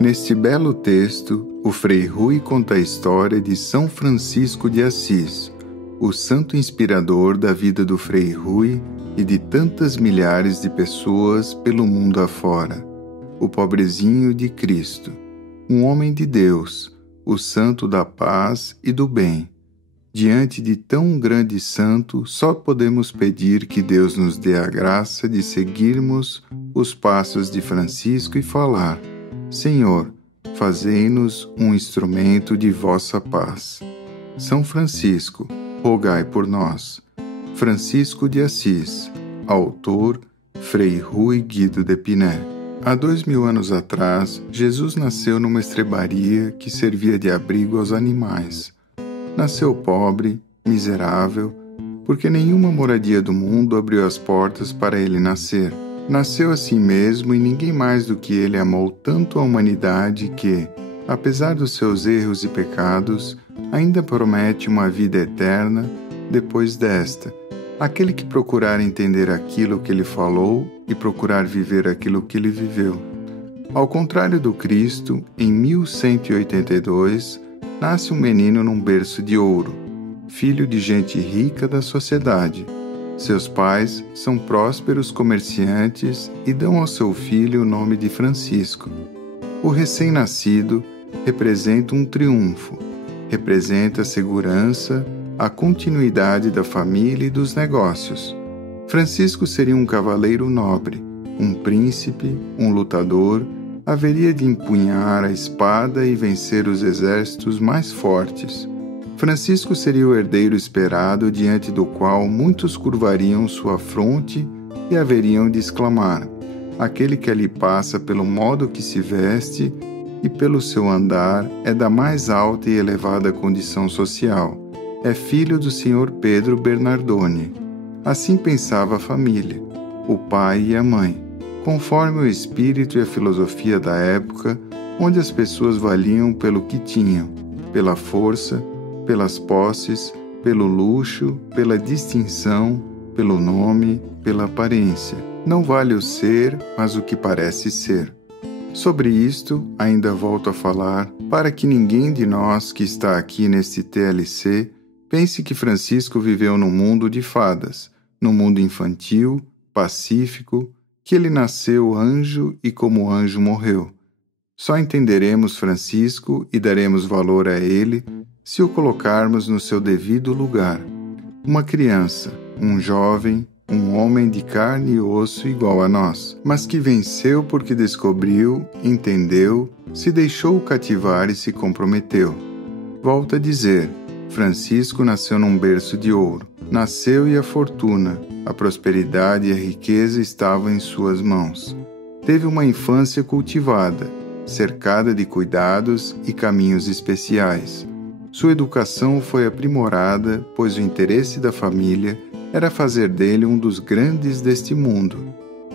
Neste belo texto, o Frei Rui conta a história de São Francisco de Assis, o santo inspirador da vida do Frei Rui e de tantas milhares de pessoas pelo mundo afora. O pobrezinho de Cristo, um homem de Deus, o santo da paz e do bem. Diante de tão grande santo, só podemos pedir que Deus nos dê a graça de seguirmos os passos de Francisco e falar: Senhor, fazei-nos um instrumento de vossa paz. São Francisco, rogai por nós. Francisco de Assis, autor Frei Rui Guido de Piné. Há 2000 anos atrás, Jesus nasceu numa estrebaria que servia de abrigo aos animais. Nasceu pobre, miserável, porque nenhuma moradia do mundo abriu as portas para ele nascer. Nasceu assim mesmo e ninguém mais do que ele amou tanto a humanidade que, apesar dos seus erros e pecados, ainda promete uma vida eterna depois desta. Aquele que procurar entender aquilo que ele falou e procurar viver aquilo que ele viveu. Ao contrário do Cristo, em 1182, nasce um menino num berço de ouro, filho de gente rica da sociedade. Seus pais são prósperos comerciantes e dão ao seu filho o nome de Francisco. O recém-nascido representa um triunfo, representa a segurança, a continuidade da família e dos negócios. Francisco seria um cavaleiro nobre, um príncipe, um lutador, haveria de empunhar a espada e vencer os exércitos mais fortes. Francisco seria o herdeiro esperado diante do qual muitos curvariam sua fronte e haveriam de exclamar: aquele que ali passa pelo modo que se veste e pelo seu andar é da mais alta e elevada condição social. É filho do Sr. Pedro Bernardone. Assim pensava a família, o pai e a mãe, conforme o espírito e a filosofia da época, onde as pessoas valiam pelo que tinham, pela força, pelas posses, pelo luxo, pela distinção, pelo nome, pela aparência. Não vale o ser, mas o que parece ser. Sobre isto, ainda volto a falar, para que ninguém de nós que está aqui neste TLC pense que Francisco viveu num mundo de fadas, num mundo infantil, pacífico, que ele nasceu anjo e como anjo morreu. Só entenderemos Francisco e daremos valor a ele se o colocarmos no seu devido lugar. Uma criança, um jovem, um homem de carne e osso igual a nós, mas que venceu porque descobriu, entendeu, se deixou cativar e se comprometeu. Volto a dizer, Francisco nasceu num berço de ouro. Nasceu e a fortuna, a prosperidade e a riqueza estavam em suas mãos. Teve uma infância cultivada, cercada de cuidados e caminhos especiais. Sua educação foi aprimorada, pois o interesse da família era fazer dele um dos grandes deste mundo.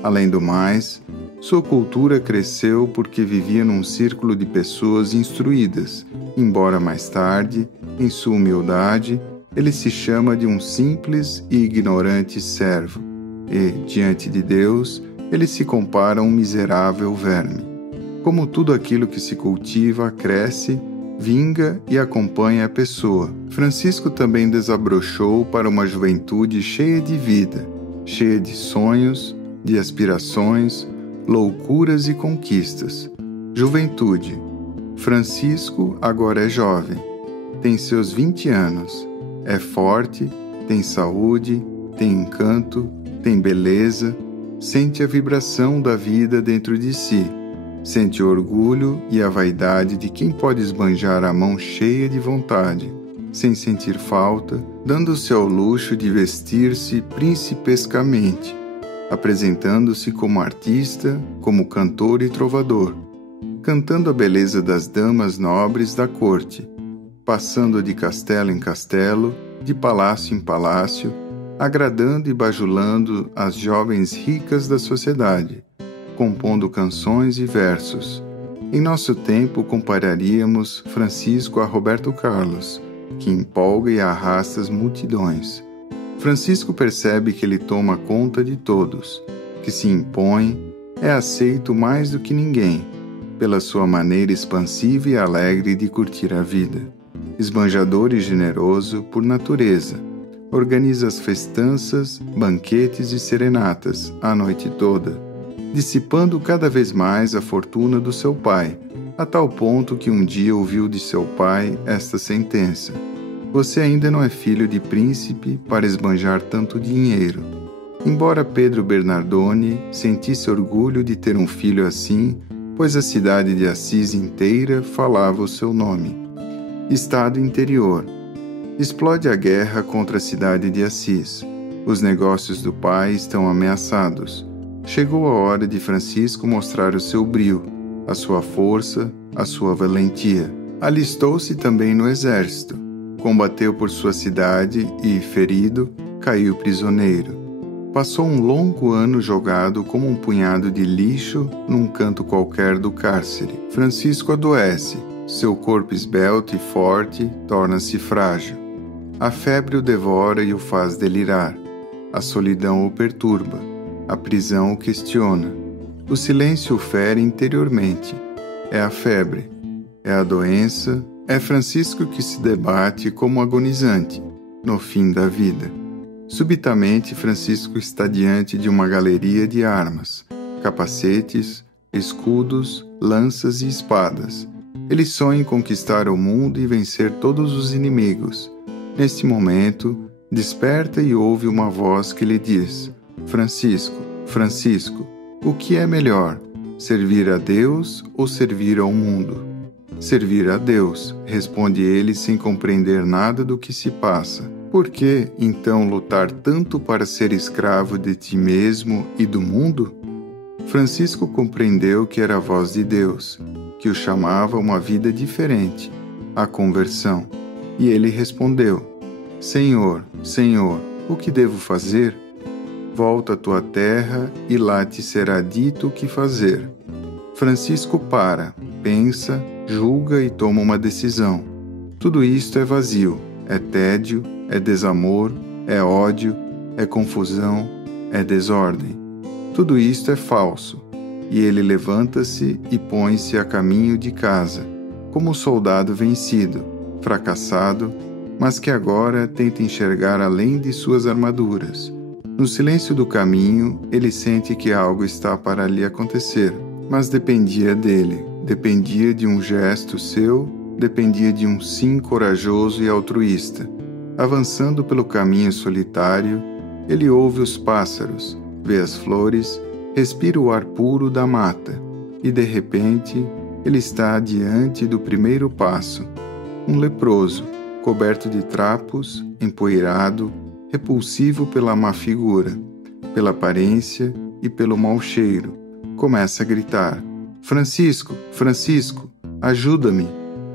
Além do mais, sua cultura cresceu porque vivia num círculo de pessoas instruídas, embora mais tarde, em sua humildade, ele se chama de um simples e ignorante servo, e, diante de Deus, ele se compara a um miserável verme. Como tudo aquilo que se cultiva, cresce, vinga e acompanha a pessoa, Francisco também desabrochou para uma juventude cheia de vida, cheia de sonhos, de aspirações, loucuras e conquistas. Juventude. Francisco agora é jovem, tem seus 20 anos, é forte, tem saúde, tem encanto, tem beleza, sente a vibração da vida dentro de si, sente o orgulho e a vaidade de quem pode esbanjar a mão cheia de vontade, sem sentir falta, dando-se ao luxo de vestir-se principescamente, apresentando-se como artista, como cantor e trovador, cantando a beleza das damas nobres da corte, passando de castelo em castelo, de palácio em palácio, agradando e bajulando as jovens ricas da sociedade, compondo canções e versos. Em nosso tempo, compararíamos Francisco a Roberto Carlos, que empolga e arrasta as multidões. Francisco percebe que ele toma conta de todos, que se impõe, é aceito mais do que ninguém, pela sua maneira expansiva e alegre de curtir a vida. Esbanjador e generoso por natureza, organiza as festanças, banquetes e serenatas a noite toda, dissipando cada vez mais a fortuna do seu pai, a tal ponto que um dia ouviu de seu pai esta sentença: você ainda não é filho de príncipe para esbanjar tanto dinheiro. Embora Pedro Bernardone sentisse orgulho de ter um filho assim, pois a cidade de Assis inteira falava o seu nome. Estado interior. Explode a guerra contra a cidade de Assis. Os negócios do pai estão ameaçados. Chegou a hora de Francisco mostrar o seu brio, a sua força, a sua valentia. Alistou-se também no exército. Combateu por sua cidade e, ferido, caiu prisioneiro. Passou um longo ano jogado como um punhado de lixo num canto qualquer do cárcere. Francisco adoece. Seu corpo esbelto e forte torna-se frágil. A febre o devora e o faz delirar. A solidão o perturba. A prisão o questiona. O silêncio o fere interiormente. É a febre. É a doença. É Francisco que se debate como agonizante, no fim da vida. Subitamente, Francisco está diante de uma galeria de armas, capacetes, escudos, lanças e espadas. Ele sonha em conquistar o mundo e vencer todos os inimigos. Neste momento, desperta e ouve uma voz que lhe diz: Francisco, Francisco, o que é melhor, servir a Deus ou servir ao mundo? Servir a Deus, responde ele sem compreender nada do que se passa. Por que, então, lutar tanto para ser escravo de ti mesmo e do mundo? Francisco compreendeu que era a voz de Deus, que o chamava a uma vida diferente, a conversão. E ele respondeu: Senhor, Senhor, o que devo fazer? Volta à tua terra e lá te será dito o que fazer. Francisco para, pensa, julga e toma uma decisão. Tudo isto é vazio, é tédio, é desamor, é ódio, é confusão, é desordem. Tudo isto é falso. E ele levanta-se e põe-se a caminho de casa, como um soldado vencido, fracassado, mas que agora tenta enxergar além de suas armaduras. No silêncio do caminho, ele sente que algo está para lhe acontecer, mas dependia dele, dependia de um gesto seu, dependia de um sim corajoso e altruísta. Avançando pelo caminho solitário, ele ouve os pássaros, vê as flores, respira o ar puro da mata, e de repente ele está diante do primeiro passo. Um leproso, coberto de trapos, empoeirado, repulsivo pela má figura, pela aparência e pelo mau cheiro, começa a gritar: Francisco, Francisco, ajuda-me!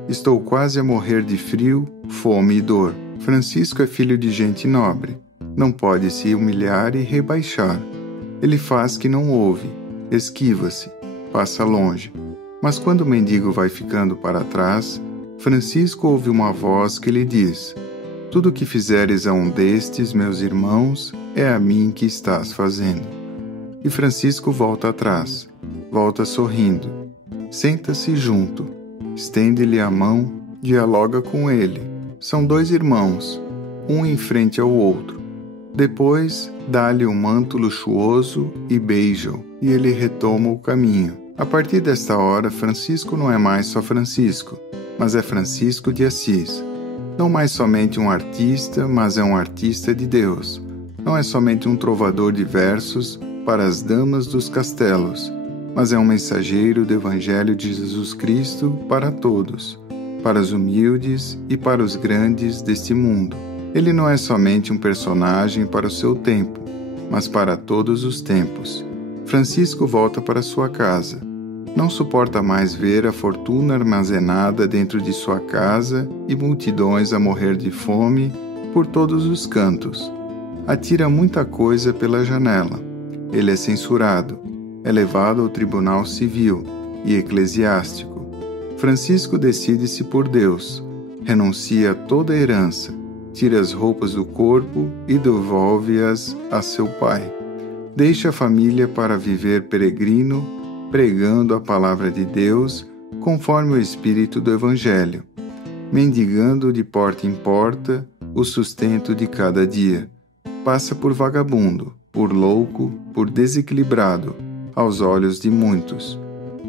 Estou quase a morrer de frio, fome e dor. Francisco é filho de gente nobre. Não pode se humilhar e rebaixar. Ele faz que não ouve, esquiva-se, passa longe. Mas quando o mendigo vai ficando para trás, Francisco ouve uma voz que lhe diz: tudo o que fizeres a um destes, meus irmãos, é a mim que estás fazendo. E Francisco volta atrás, volta sorrindo, senta-se junto, estende-lhe a mão, dialoga com ele. São dois irmãos, um em frente ao outro. Depois, dá-lhe um manto luxuoso e beija-o, e ele retoma o caminho. A partir desta hora, Francisco não é mais só Francisco, mas é Francisco de Assis. Não mais somente um artista, mas é um artista de Deus. Não é somente um trovador de versos para as damas dos castelos, mas é um mensageiro do Evangelho de Jesus Cristo para todos, para os humildes e para os grandes deste mundo. Ele não é somente um personagem para o seu tempo, mas para todos os tempos. Francisco volta para sua casa. Não suporta mais ver a fortuna armazenada dentro de sua casa e multidões a morrer de fome por todos os cantos. Atira muita coisa pela janela. Ele é censurado, é levado ao tribunal civil e eclesiástico. Francisco decide-se por Deus, renuncia a toda a herança, tira as roupas do corpo e devolve-as a seu pai. Deixa a família para viver peregrino pregando a palavra de Deus conforme o espírito do Evangelho, mendigando de porta em porta o sustento de cada dia. Passa por vagabundo, por louco, por desequilibrado, aos olhos de muitos.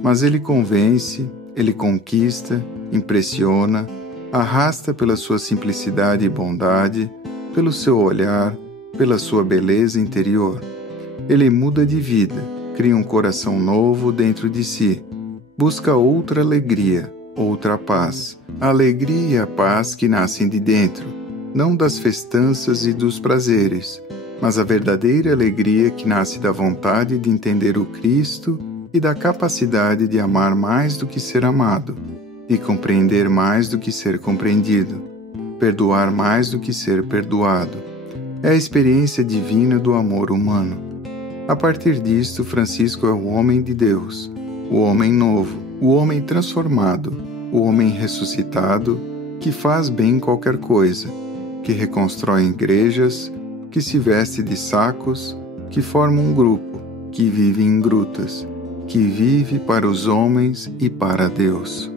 Mas ele convence, ele conquista, impressiona, arrasta pela sua simplicidade e bondade, pelo seu olhar, pela sua beleza interior. Ele muda de vida, cria um coração novo dentro de si, busca outra alegria, outra paz. A alegria e a paz que nascem de dentro, não das festanças e dos prazeres, mas a verdadeira alegria que nasce da vontade de entender o Cristo e da capacidade de amar mais do que ser amado, de compreender mais do que ser compreendido, perdoar mais do que ser perdoado. É a experiência divina do amor humano. A partir disto, Francisco é o homem de Deus, o homem novo, o homem transformado, o homem ressuscitado, que faz bem qualquer coisa, que reconstrói igrejas, que se veste de sacos, que forma um grupo, que vive em grutas, que vive para os homens e para Deus.